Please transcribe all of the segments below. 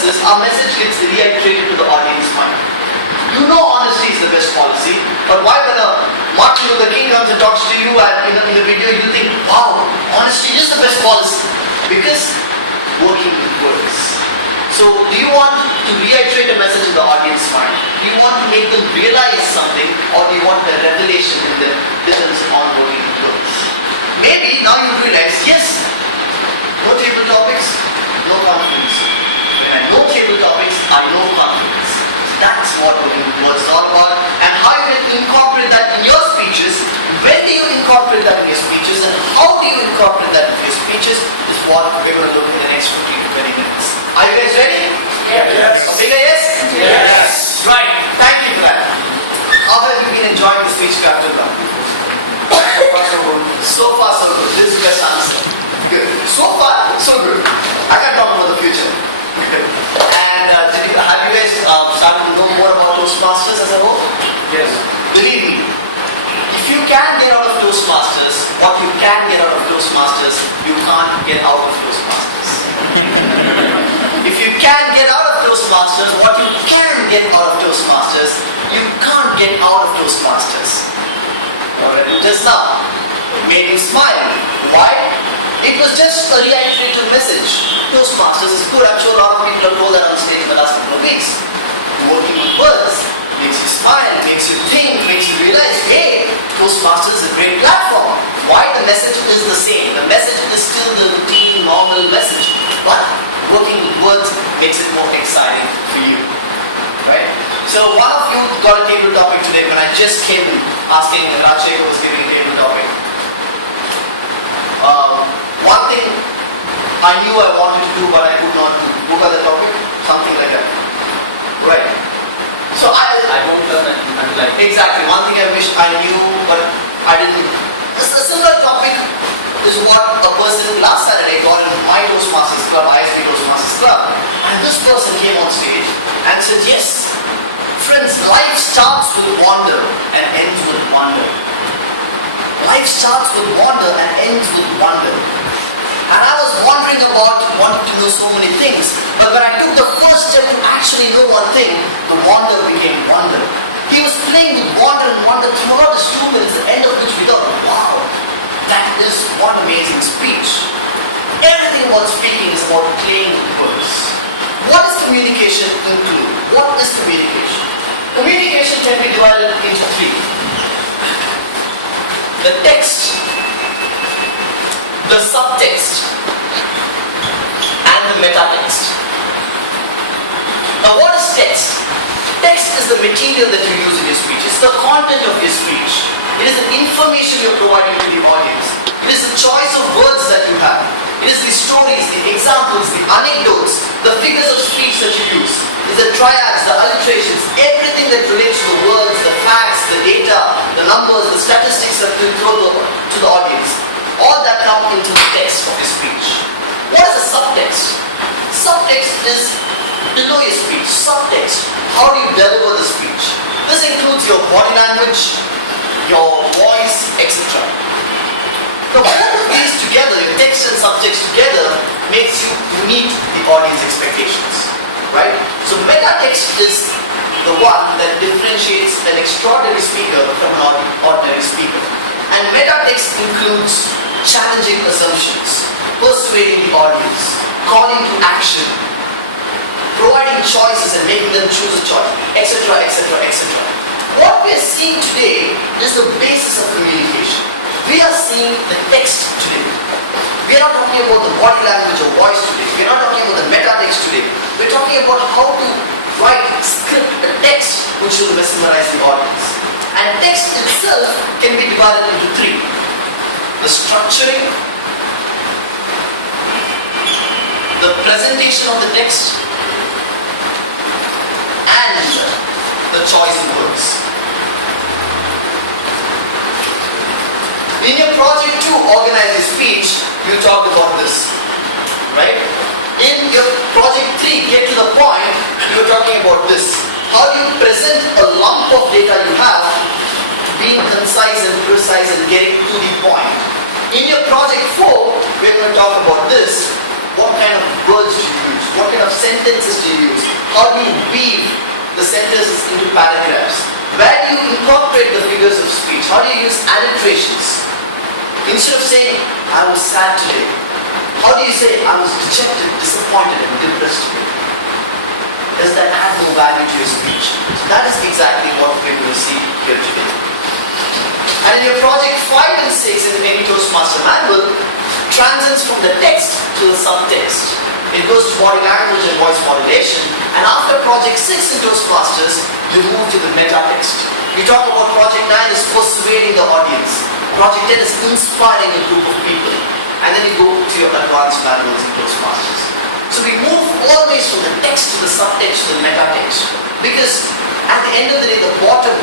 happens is our message gets reiterated to the audience mind. You know honesty is the best policy, but why when Martin Luther King comes and talks to you and in the video you think, wow, honesty is the best policy? Because working with words. So do you want to reiterate a message in the audience mind? Do you want to make them realize something, or do you want a revelation in them depends on working with words? Maybe now you realize, yes, no table topics, no confidence. When I know table topics, I know confidence. That's what working with words is all about. And how you can incorporate that in your speeches, when do you incorporate that in your speeches, and how do you incorporate that in your speeches is what we're going to look in the next 15 to 20 minutes. Are you guys ready? Yes. A bigger yes? Yes. Right. Thank you for that. How have you been enjoying the speech up till now? So far so good. This is the best answer. Good. So far so good. I can talk about the future. And have you guys started to know more about Toastmasters as a whole? Yes. Believe me, if you can get out of Toastmasters, what you can get out of Toastmasters, you can't get out of Toastmasters. If you can get out of Toastmasters, what you can get out of Toastmasters, you can't get out of Toastmasters. Alright, just now, it made me smile. Why? It was just a reiterative message. Toastmasters is good. I'm sure a lot of people have told that on stage in the last couple of weeks. Working with words makes you smile, makes you think, makes you realize, hey, Toastmasters is a great platform. Why? The message is the same. The message is still the routine, normal message. But working with words makes it more exciting for you. Right? So one of you got a table topic today when I just came asking Rajshekar was giving a table topic. One thing I knew I wanted to do but I could not do. Who got the topic? Something like that. Right. So I won't learn until I... Exactly. One thing I wish I knew but I didn't. A similar topic is what a person last Saturday got in my Toastmasters Club, ISB Toastmasters Club. And this person came on stage and said, yes, friends, life starts with wonder and ends with wonder. Life starts with wonder and ends with wonder. And I was wanting to know so many things. But when I took the first step to actually know one thing, the wonder became wonder. He was playing with wonder and wonder throughout his 2 minutes, the end of which we thought, wow, that is one amazing speech. Everything about speaking is about playing with words. What does communication include? What is communication? Communication can be divided into 3. The text, the subtext, and the metatext. Now what is text? Text is the material that you use in your speech. It's the content of your speech. It is the information you're providing to the audience. It is the choice of words that you have. It is the stories, the examples, the anecdotes, the figures of speech that you use. It's the triads, the alliterations, everything that relates to the words, the facts, the data, the numbers, the statistics that you throw to the audience. All that come into the text of your speech. What is a subtext? Subtext is below your speech. Subtext, how do you deliver the speech? This includes your body language, your voice, etc. Now both of these together, your text and subtext together, makes you meet the audience expectations. Right? So metatext is the one that differentiates an extraordinary speaker from an ordinary speaker. And metatext includes challenging assumptions, persuading the audience, calling to action, providing choices and making them choose a choice, etc., etc., etc. What we are seeing today is the basis of communication. We are seeing the text today. We are not talking about the body language or voice today. We are not talking about the metatext today. We are talking about how to write, script, a text which will mesmerize the audience. And text itself can be divided into 3. The structuring, the presentation of the text, and the choice of words. In your project 2, Organize Your Speech, you talked about this, right? In your project 3, Get to the Point, you were talking about this. How do you present a lump of data you have, being concise and precise and getting to the point. In your project 4, we're going to talk about this. What kind of words do you use? What kind of sentences do you use? How do you weave the sentences into paragraphs? Where do you incorporate the figures of speech? How do you use alliterations? Instead of saying, I was sad today, how do you say, I was dejected, disappointed, and depressed today? Does that add more value to your speech? So that is exactly what we're going to see here today. And in your project 5 and 6 in any Toastmaster manual, transcends from the text to the subtext. It goes to body language and voice modulation. And after project 6 in Toastmasters, you move to the meta text. We talk about project 9 is persuading the audience. Project 10 is inspiring a group of people. And then you go to your advanced manuals in Toastmasters. So we move always from the text to the subtext to the meta text. Because at the end of the day, the bottom,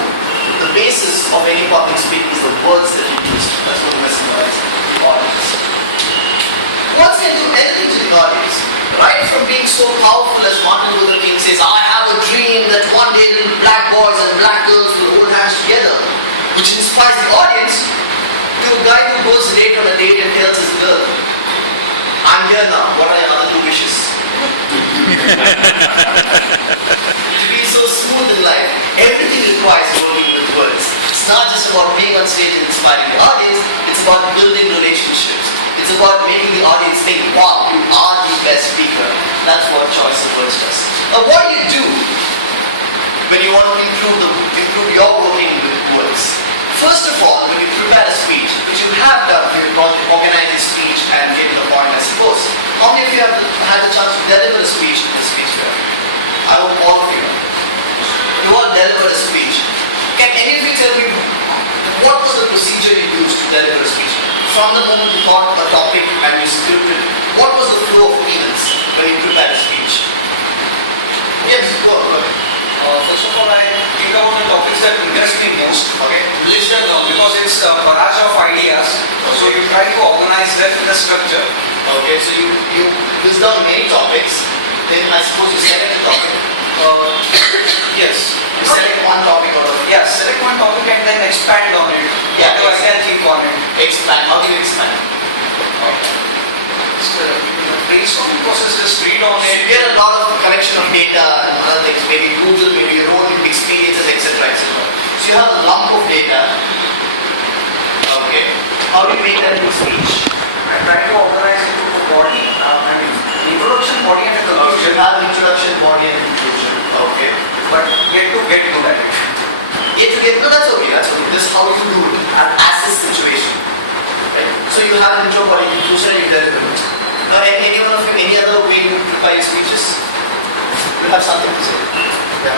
the basis of any public speaking is the words that you use. That's what we mesmerize the audience. Words can do anything to the audience. Right from being so powerful as Martin Luther King says, I have a dream that one day little black boys and black girls will hold hands together, which inspires the audience, to a guy who goes late on a date and tells his girl, I'm here now, what are your other 2 wishes? To be so smooth in life, everything requires working with words. It's not just about being on stage and inspiring the audience, it's about building relationships. It's about making the audience think, wow, you are the best speaker. That's what choice of words does. Now what do you do when you want to improve your working with words? First of all, when you prepare a speech, which you have done when you organize a speech and get to the point, I suppose. How many of you have had the chance to deliver a speech in this speech fair? I hope all of you have. You all delivered a speech. Can any of you tell me what was the procedure you used to deliver a speech? From the moment you thought a topic and you scripted, what was the flow of events when you prepared a speech? Yes, go ahead. First of all, I think about the topics that interest me most. Okay. List them down because it's a barrage of ideas. So you try to organize them in a structure. Okay, so you list down many topics. Then I suppose you select a topic. Yes. You select one topic out of it. Yeah, select one topic and then expand on it. Yeah, So I can think on it. Expand. How do you expand? Brainstorming process, just read on So you it. get a lot of collection of data and other things, maybe Google, maybe your own experiences, etc. etc. So you have a lump of data. Okay. How do you make that into speech? I try to organize it into a body. Introduction, body and a So conclusion. you have an introduction, body and conclusion. Okay. But yet to get good at it. No, that's okay, that's okay. This is how you do it as this situation. Right? So you have an intro, body, conclusion, and you deliver it. Now, any one of you, any other way you prepare your speeches? You have something to say? Yeah.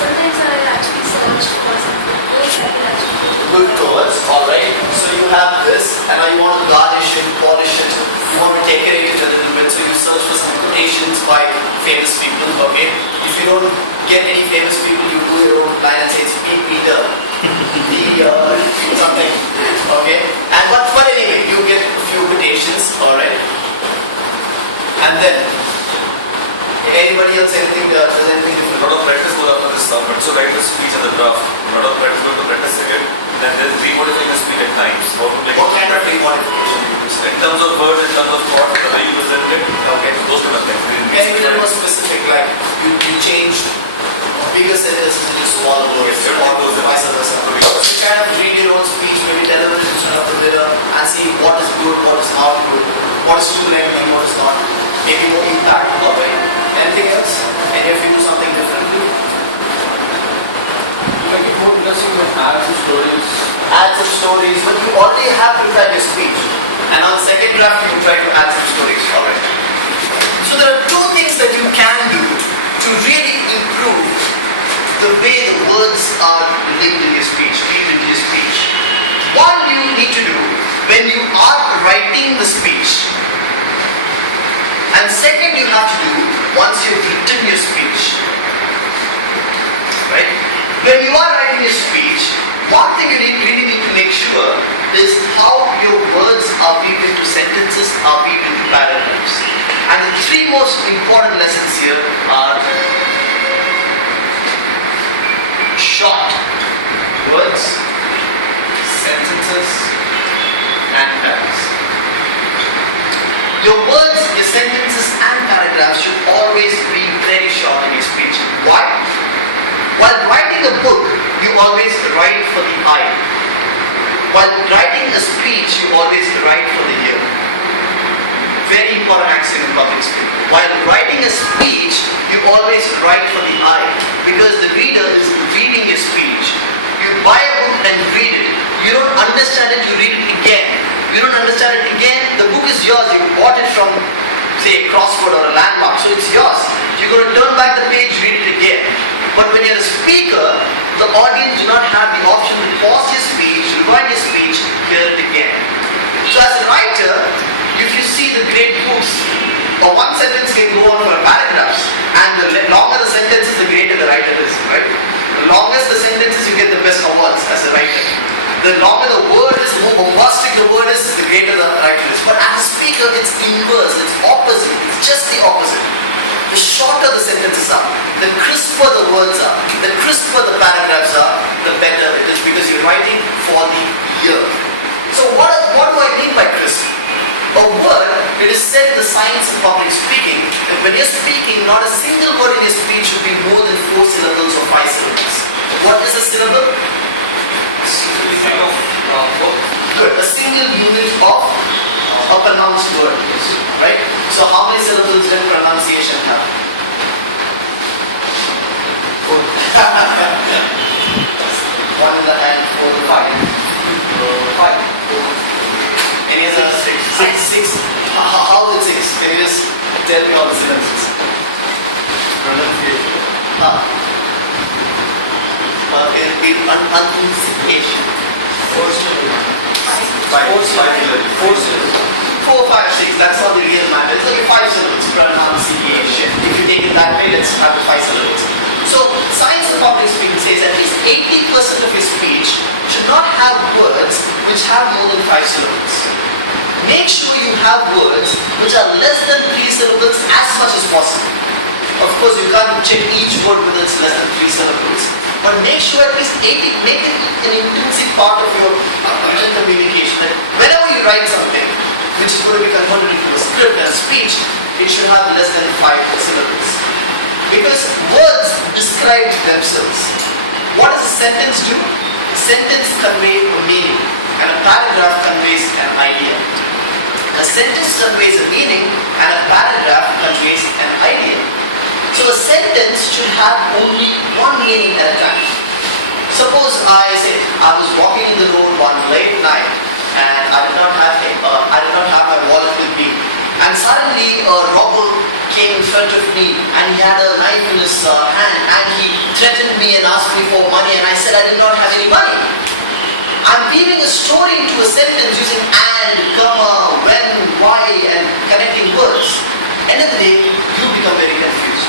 Sometimes I actually search for some words that will actually Good words, alright. So you have this, and now you want to garnish it, polish it, you want to decorate it a little bit, so you search for some quotations by famous people, okay? If you don't get any famous people, you do your own line and say it's Peter, something, okay? And but anyway, you get a few quotations, alright? And then, anybody else anything does anything different? A lot of practice goes after this stuff, but so write the speech and the draft. A lot of practice goes to practice it, then there's remodifying the speech at times. How to like What kind of remodification you use? in terms of words, in terms of thought, the way you present it, okay, those kind of things. Can you be a little more specific, like you changed bigger sentences into smaller words, Yes, everything goes in. vice versa. So you kind of read your own speech, maybe deliver it in front of the mirror and see what is good, what is not good, what is too lengthy and what is not. Maybe more impact, right? Anything else? Any of you do something differently? Make it more interesting to add some stories. Add some stories, but you already have prepared your speech. And on second draft, you try to add some stories. Alright. So there are 2 things that you can do to really improve the way the words are linked in your speech, weaved into your speech. One you need to do when you are writing the speech. And second you have to do once you've written your speech. Right? When you are writing your speech, one thing you really need to make sure is how your words are weaved into sentences, are weaved into paragraphs. And the 3 most important lessons here are short words, sentences, and paragraphs. Your words, your sentences, and paragraphs should always be very short in your speech. Why? While writing a book, you always write for the eye. While writing a speech, you always write for the ear. Very important axiom in public speaking. While writing a speech, you always write for the eye, because the reader is reading your speech. You buy a book and read it. You don't understand it, you read it again. You don't understand it again, the book is yours. You bought it from, say, a crossword or a landmark, so it's yours. You're going to turn back the page, read it again. But when you're a speaker, the audience do not have the option to pause your speech, rewind your speech, hear it again. So as a writer, if you see the great books, one sentence can go on for paragraphs, and the longer the sentence is, the greater the writer is, right? The longest the sentence is, you get the best awards as a writer. The longer the word is, the more bombastic the word is, the greater the writer is. But as a speaker, it's inverse, it's opposite, it's just the opposite. The shorter the sentences are, the crisper the words are, the crisper the paragraphs are, the better it is, because you're writing for the ear. So what do I mean by crisp? A word, it is said in the science of public speaking, that when you're speaking, not a single word in your speech should be more than 4 syllables or 5 syllables. What is a syllable? Good. A single unit of a pronounced word. Right? So how many syllables does pronunciation have? 4. 1 in the hand, 4 in the 5. 5. Any other? 6. How is it 6? Can you just tell me all the syllables? Pronunciation. Enunciation. 4 syllables. 4 syllables. 4, 5, 6. That's not the real matter. It's like 5 syllables. Pronunciation. If you take it that way, let's have the 5 syllables. So, science of public speaking says at least 80% of your speech should not have words which have more than 5 syllables. Make sure you have words which are less than 3 syllables as much as possible. Of course, you can't check each word whether it's less than 3 syllables. But make sure at least 80, make it an intrinsic part of your written communication. That whenever you write something which is going to be converted into a script and a speech, it should have less than 5 syllables. Because words describe themselves. What does a sentence do? A sentence conveys a meaning, and a paragraph conveys an idea. A sentence conveys a meaning, and a paragraph conveys an idea. So a sentence should have only one meaning at a time. Suppose I say, I was walking in the road one late night, and I did not have my wallet with me. And suddenly a robber came in front of me, and he had a knife in his hand, and he threatened me and asked me for money, and I said I did not have any money. I'm weaving a story into a sentence using and, comma, when, why, and connecting words. End of the day, you become very confused.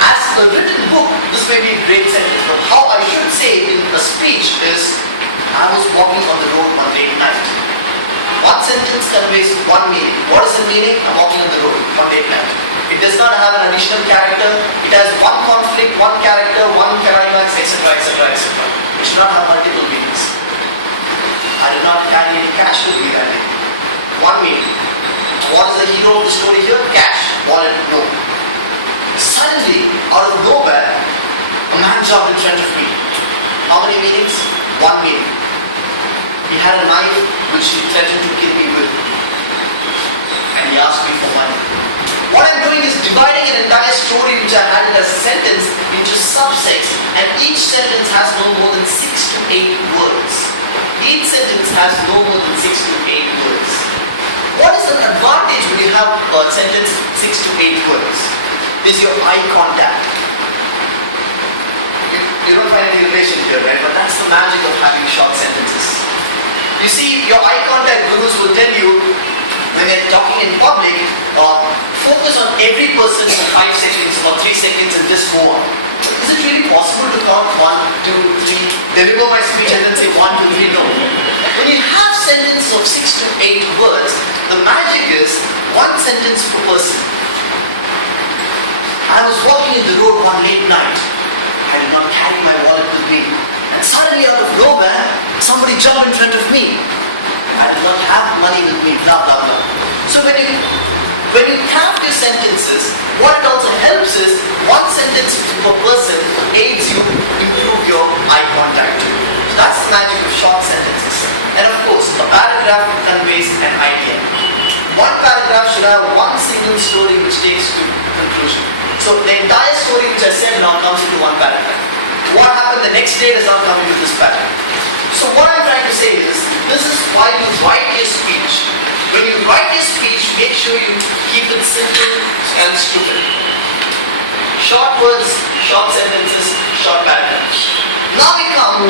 As a written book, this may be a great sentence, but how I should say it in a speech is, I was walking on the road one late night. One sentence conveys one meaning. What is the meaning? I'm walking on the road one late night. It does not have an additional character. It has one conflict, one character, one climax, etc., etc., etc. It should not have multiple meanings. I did not carry any cash with me that day. One meaning. What is the hero of the story here? Cash. Wallet, no. Suddenly, out of nowhere, a man jumped in front of me. How many meanings? One meaning. He had a knife which he threatened to kill me with. And he asked me for money. What I'm doing is dividing an entire story which I had in a sentence into subsets, and each sentence has no more than 6 to 8 words. Each sentence has no more than 6 to 8 words. What is an advantage when you have a sentence 6 to 8 words? Is your eye contact. You don't find any relation here, right? But that's the magic of having short sentences. You see, your eye contact gurus will tell you, when they're talking in public, focus on every person for 5 seconds or 3 seconds and just go on. Is it really possible to count 1, 2, 3, deliver my speech and then say 1, 2, 3? No. When you have sentences of 6 to 8 words, the magic is 1 sentence per person. I was walking in the road one late night. I did not carry my wallet with me. And suddenly out of nowhere, somebody jumped in front of me. I did not have money with me, blah, blah, blah. So when you When you craft your sentences, what it also helps is one sentence per person aids you improve your eye contact. So that's the magic of short sentences. And of course, a paragraph conveys an idea. One paragraph should have one single story which takes to conclusion. So the entire story which I said now comes into one paragraph. What happened the next day does not come into this paragraph. So what I'm trying to say is, this is why you write your speech. When you write your speech, make sure you keep it simple and stupid. Short words, short sentences, short paragraphs. Now we come,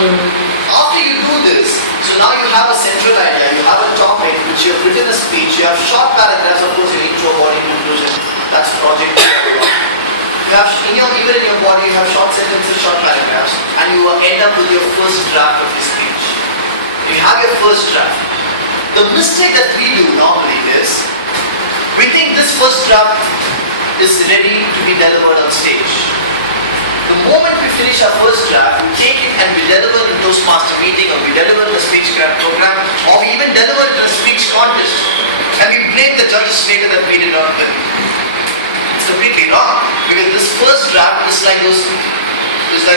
after you do this, so now you have a central idea, you have a topic which you have written a speech, you have short paragraphs, of course, your intro, body, conclusion, that's project. You have, even in your body, you have short sentences, short paragraphs, and you will end up with your first draft of your speech. You have your first draft. The mistake that we do normally is, we think this first draft is ready to be delivered on stage. The moment we finish our first draft, we take it and we deliver it in Toastmaster meeting, or we deliver it in a speech program, or we even deliver it in a speech contest. And we blame the judges later that we did not win. It's completely wrong, because this first draft is like the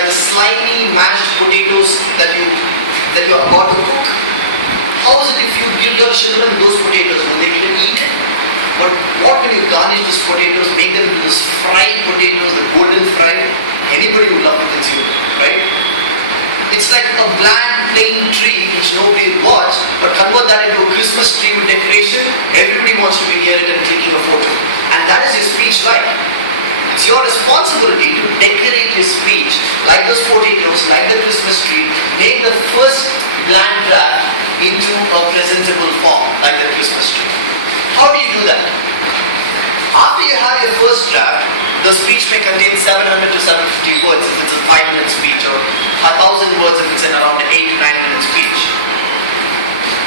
slightly mashed potatoes that you are about to cook. How is it if you give your children those potatoes? Will they even eat it? But what when you garnish these potatoes, make them into these fried potatoes, the golden fried? Anybody would love to consume it, right? It's like a bland, plain tree which nobody will watch, but convert that into a Christmas tree with decoration. Everybody wants to be near it and clicking a photo. And that is your speech like. It's your responsibility to decorate your speech like those potatoes, like the Christmas tree. Make the first bland draft into a presentable form, like the Christmas tree. How do you do that? After you have your first draft, the speech may contain 700 to 750 words if it's a 5-minute speech, or 1,000 words if it's an around an 8 to 9-minute speech.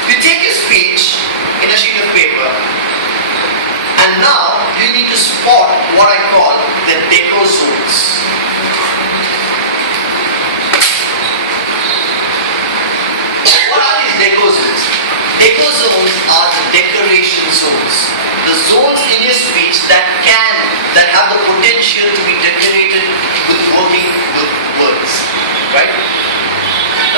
You take your speech in a sheet of paper, and now you need to spot what I call the deco zones. What are these deco zones? Deco zones are the decoration zones. The zones in your speech that have the potential to be decorated with working with words. Right?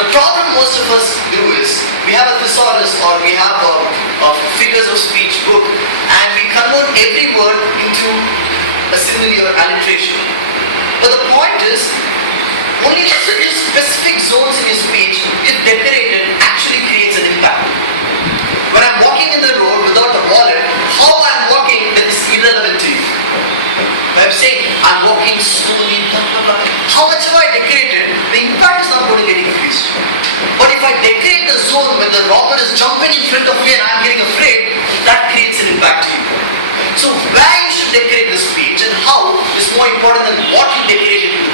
The problem most of us do is, we have a thesaurus or we have a figures of speech book, and we convert every word into a simile or alliteration. But the point is, only the specific zones in your speech, if decorated, actually creates an impact. When I'm walking in the road without a wallet, how I'm walking is irrelevant to you. When I'm saying I'm walking slowly, how much have I decorated, the impact is not going to get increased. But if I decorate the zone when the robber is jumping in front of me and I'm getting afraid, that creates an impact to you. So where you should decorate the speech and how is more important than what you decorate it to.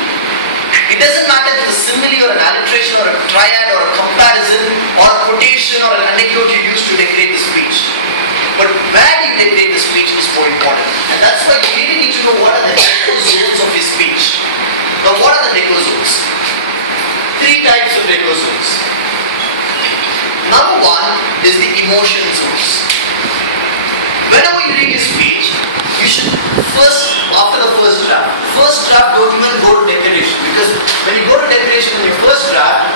It doesn't matter if it's a simile or an alliteration or a triad or a comparison or a quotation or an anecdote you use to decorate the speech. But where you decorate the speech is more important. And that's why you really need to know what are the deco zones of your speech. Now what are the deco zones? 3 types of deco zones. Number 1 is the emotion zones. Whenever you read your speech, you should after the first draft don't even go to decoration, because when you go to decoration in your first draft,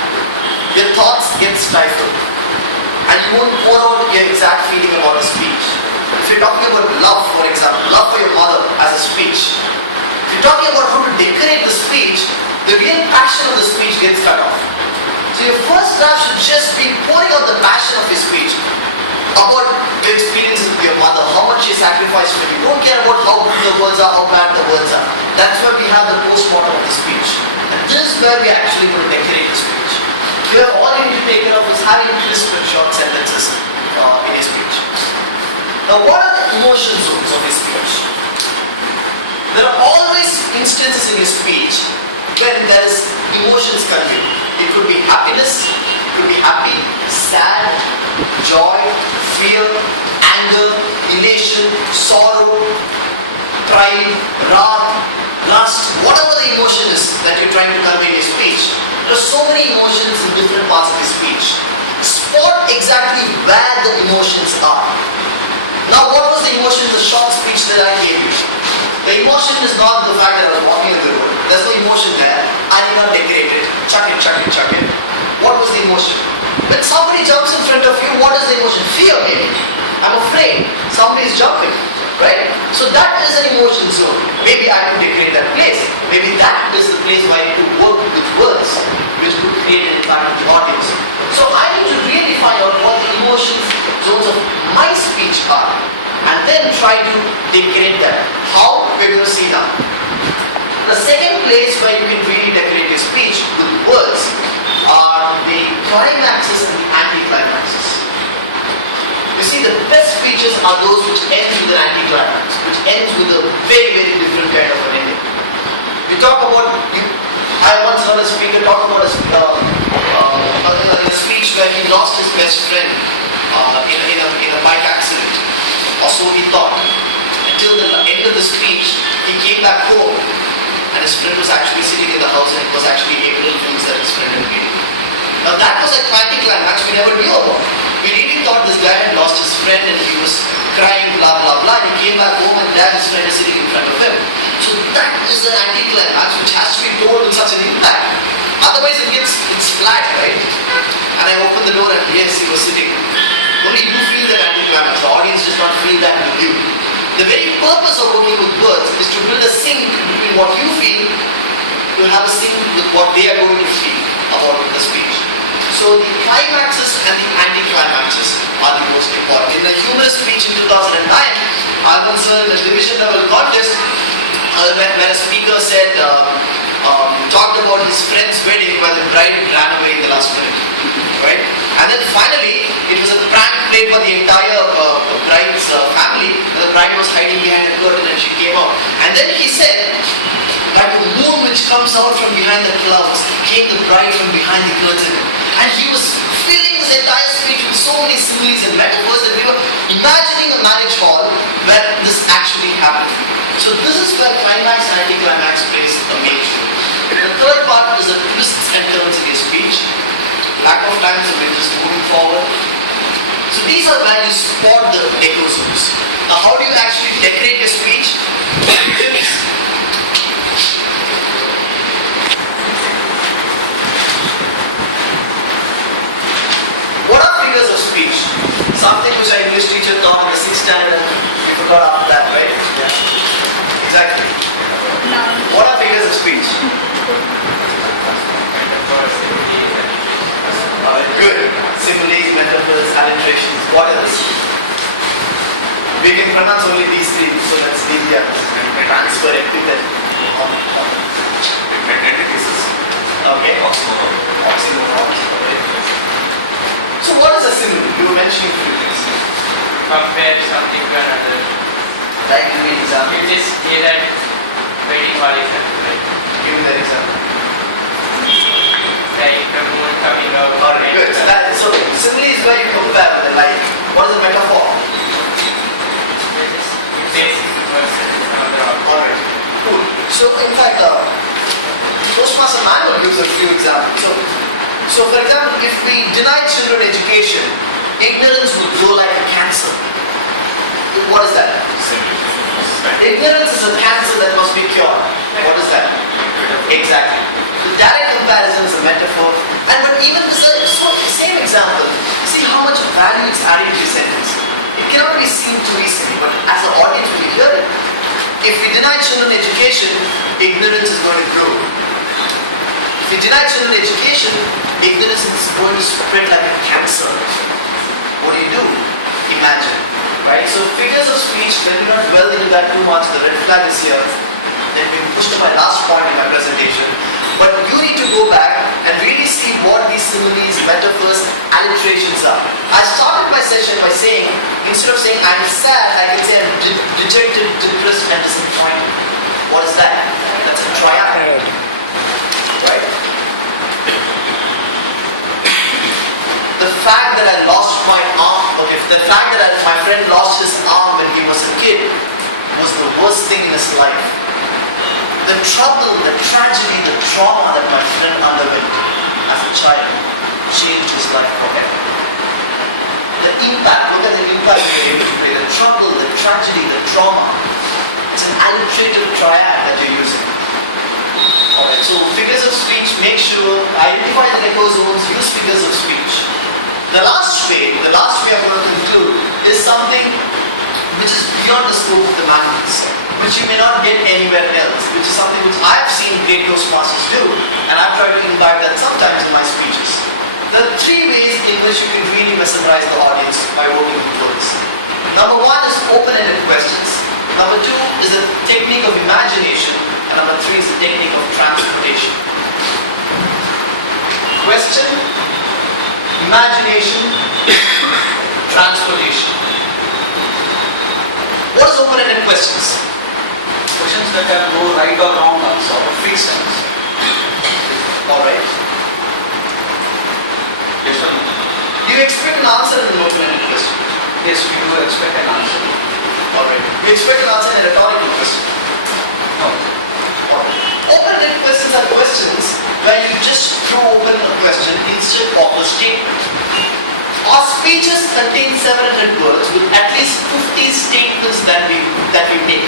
your thoughts get stifled and you won't pour out your exact feeling about the speech. If you're talking about love, for example, love for your mother as a speech, if you're talking about how to decorate the speech, the real passion of the speech gets cut off. So your first draft should just be pouring out the passion of your speech about the experiences with your mother, how much she sacrificed for you. Don't care about how good the words are, how bad the words are. That's where we have the post-mortem of the speech. And this is where we actually going to decorate the speech. Here all you need to take care of is having crisp and short sentences in your speech. Now what are the emotion zones of your speech? There are always instances in your speech when there is emotions conveyed. It could be happiness, it could be happy, sad, joy, fear, anger, elation, sorrow, pride, wrath, lust, whatever the emotion is that you're trying to convey in your speech. There are so many emotions in different parts of your speech. Spot exactly where the emotions are. Now what was the emotion in the short speech that I gave you. The emotion is not the fact that I was walking in the road. There's no emotion there. I did not decorate it. Chuck it, chuck it, chuck it. What was the emotion? When somebody jumps in front of you, what is the emotion? Fear maybe. I'm afraid. Somebody is jumping. Right? So that is an emotion zone. Maybe I could decorate that place. Maybe that is the place where I need to work with words, which could create an impact on the audience. So I need to really find out what the emotion zones of my speech are, and then try to decorate that. How? We're going to see now. The second place where you can really decorate your speech with words are the climaxes and the anti-climaxes. You see, the best speeches are those which end with an anti-climax, which ends with a very, very different kind of an ending. We talk about, I once heard a speaker talk about a speech where he lost his best friend in a bike accident, or so he thought. Until the end of the speech, he came back home, and his friend was actually sitting in the house, and he was actually able to influence that his friend had made it. Now that was a anti-climax we never knew about. We really thought this guy had lost his friend and he was crying, blah blah blah, and he came back home and there his friend is sitting in front of him. So that is an anti-climax which has to be told with such an impact. Otherwise it's flat, right? And I opened the door and yes, he was sitting. Only you feel that anti-climax. The audience does not feel that with you. The very purpose of working with words is to build a sync between what you feel, to have a sync with what they are going to feel about the speech. So the climaxes and the anti-climaxes are the most important. In a humorous speech in 2009, I was in a division level contest when a speaker said, talked about his friend's wedding where the bride ran away in the last minute. Right? And then finally, it was a prank played by the entire bride's family, and the bride was hiding behind the curtain and she came out. And then he said, like a moon which comes out from behind the clouds, came the bride from behind the curtain. And he was filling this entire speech with so many similes and metaphors that we were imagining a marriage hall where this actually happened. So this is where climax and anti-climax plays a major role. The third part is the twists and turns in your speech. Lack of time, so we're just moving forward. So these are where you spot the echo zones. Now how do you actually decorate your speech? What are figures of speech? Something which our English teacher taught in the 6th standard. You forgot after that, right? Yeah. Exactly. What are figures of speech? Good. Similes, metaphors, alliterations. What else? We can pronounce only these three, so let's leave the others. Transfer, epithet. Okay. Oxymoron. So what is a simile? You were mentioning a few things. Compare something to another. Like give me an example. You just say that waiting while is right. Give me that example. Like the moon coming out. Alright, good. So simile is where you compare with the light. What is a metaphor? Alright, cool. So in fact, Toastmaster Manual gives a few examples. So for example, if we deny children education, ignorance will grow like a cancer. What is that? Ignorance is a cancer that must be cured. What is that? Exactly. The direct comparison is a metaphor. And but even the same example, see how much value it's adding to the sentence. It cannot be seen too easily, but as an audience when you hear it, if we deny children education, ignorance is going to grow. If we deny children education, ignorance is going to spread like a cancer. What do? Imagine. Right? So figures of speech, let me not dwell into that too much, the red flag is here. Then we push to my last point in my presentation. But you need to go back and really see what these similes, metaphors, alliterations are. I started my session by saying, instead of saying I'm sad, I can say I'm dejected, depressed, and disappointed. What is that? That's a triad. Right? The fact that I lost my arm, the fact that my friend lost his arm when he was a kid was the worst thing in his life. The trouble, the tragedy, the trauma that my friend underwent as a child changed his life forever. The impact, look at the impact we were able to play. The trouble, the tragedy, the trauma illustrative triad that you're using. Alright, so figures of speech, make sure, identify the echo zones, use figures of speech. The last way I'm going to conclude is something which is beyond the scope of the manuals, which you may not get anywhere else, which is something which I have seen great Toastmasters do, and I've tried to imbibe that sometimes in my speeches. There are three ways in which you can really mesmerize the audience by working with words. Number one is open-ended questions. Number two is the technique of imagination. And number three is the technique of transportation. Question, imagination, transportation. What is open-ended questions? Questions that have no right or wrong answer, or fixed answer. Alright. Yes, sir. Do you expect an answer in an open-ended question? Yes, we do expect an answer. Alright. You expect an answer in a rhetorical question? No. Open-ended questions are questions where you just throw open a question instead of a statement. Our speeches contain 700 words with at least 50 statements that we make.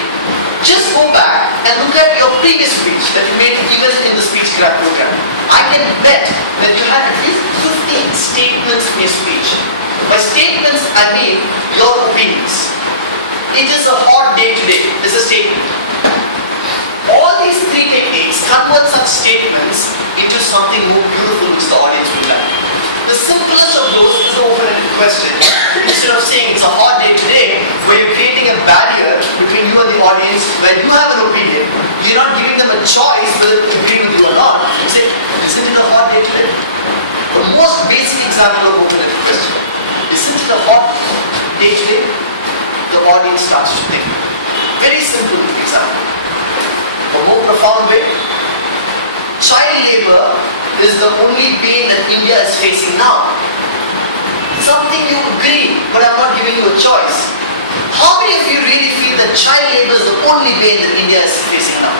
Just go back and look at your previous speech that you made even in the speech graph program. I can bet that you had at least 15 statements in your speech. By statements, I mean your opinions. It is a hot day today. This is a statement. All these three techniques convert such statements into something more beautiful which the audience will like. The simplest of those is the open-ended question. Instead of saying it's a hot day today, where you're creating a barrier between you and the audience, where you have an opinion, you're not giving them a choice whether to agree with you or not. You say, isn't it a hot day today? The most basic example of open-ended question. Isn't it a hot day today? The audience starts to think. Very simple example. A more profound way, child labor is the only pain that India is facing now. Something you agree, but I'm not giving you a choice. How many of you really feel that child labor is the only pain that India is facing now?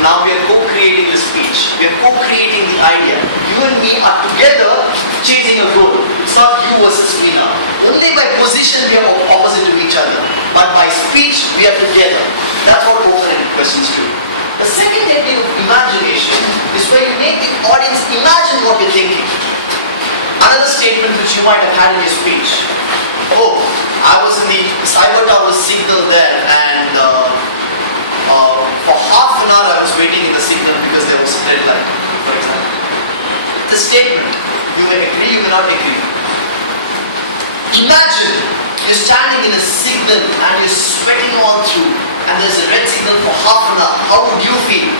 Now we are co-creating the speech. We are co-creating the idea. You and me are together chasing a goal. It's not you versus me now. Only by position we are opposite to each other. But by speech we are together. That's what open-ended questions do. The second technique of imagination is where you make the audience imagine what you're thinking. Another statement which you might have had in your speech. Oh, I was in the cyber tower signal there and for half an hour I was waiting in the signal because there was a red light, for example. The statement, you may agree, you may not agree. Imagine you're standing in a signal and you're sweating all through and there's a red signal for half an hour. How would you feel?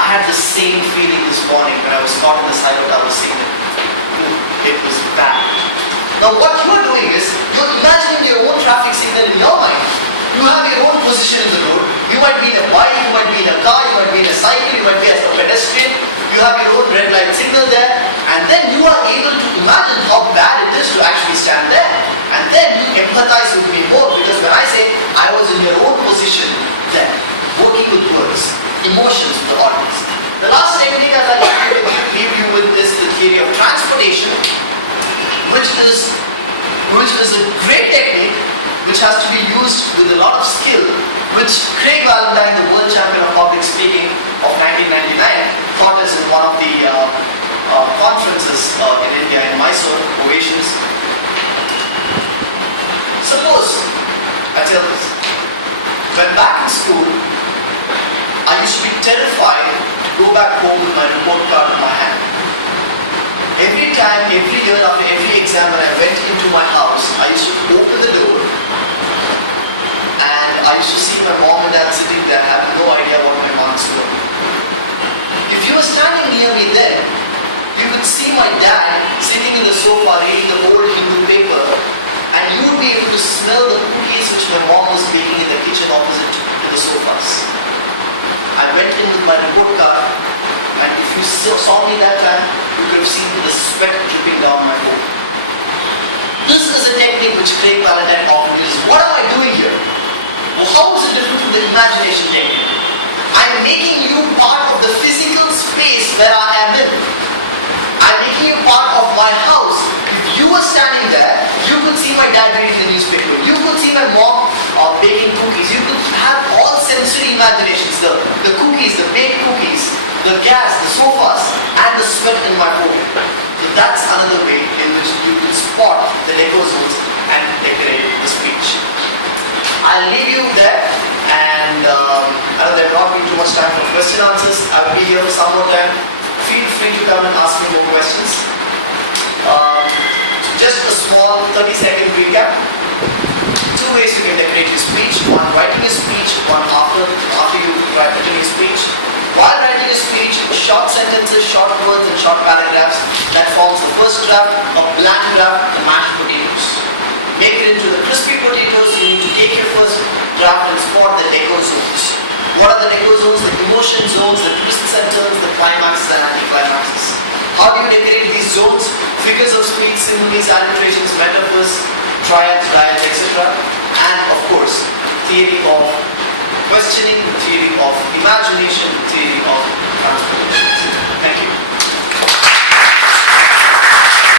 I had the same feeling this morning when I was caught in the cyber tower signal. It was bad. Now what you're doing is, you're imagining your own traffic signal in your mind. You have your own position in the road. You might be in a bike, you might be in a car, you might be in a cycle, you might be as a pedestrian. You have your own red light signal there. And then you are able to imagine how bad it is to actually stand there. And then you empathize with me more because when I say I was in your own position then, working with words, emotions with the audience. The last technique I'd like to leave you with is the theory of transportation, which is a great technique which has to be used with a lot of skill, which Craig Valentine, the world champion of public speaking of 1999, taught us in one of the conferences in India, in Mysore, Ovations. Suppose, I tell this, when back in school, I used to be terrified to go back home with my report card in my hand. Every time, every year, after every exam, when I went into my house, I used to open the door and I used to see my mom and dad sitting there, having no idea what my marks were. If you were standing near me then, you could see my dad sitting in the sofa reading the old Hindu paper, and you would be able to smell the cookies which my mom was baking in the kitchen opposite to the sofas. I went in with my report card, and if you saw me that time, you could have seen the sweat dripping down my coat. This is a technique which Craig Valentine often uses. What am I doing here? Well, how is it different from the imagination technique? I'm making you part of the physical space where I am in. I'm making you part of my house. If you were standing there, you could see my dad reading the newspaper. You could see my mom baking cookies. imaginations, the cookies, the baked cookies, the gas, the sofas, and the sweat in my home. So that's another way in which you can spot the decor zones and decorate the speech. I'll leave you there, and I know there not been too much time for question answers. I will be here for some more time. Feel free to come and ask me more questions. Just a small 30-second recap. 2 ways you can decorate your speech. One, writing your speech. One, after you've written your speech. While writing a speech, short sentences, short words, and short paragraphs that forms the first draft, a blank draft, the mashed potatoes. Make it into the crispy potatoes. You need to take your first draft and spot the decor zones. What are the decor zones? The emotion zones, the twists and turns, the climaxes and anticlimaxes. How do you decorate these zones? Figures of speech, similes, alliterations, metaphors, triads, dyads, etc. And of course, theory of questioning, theory of imagination, theory of transport.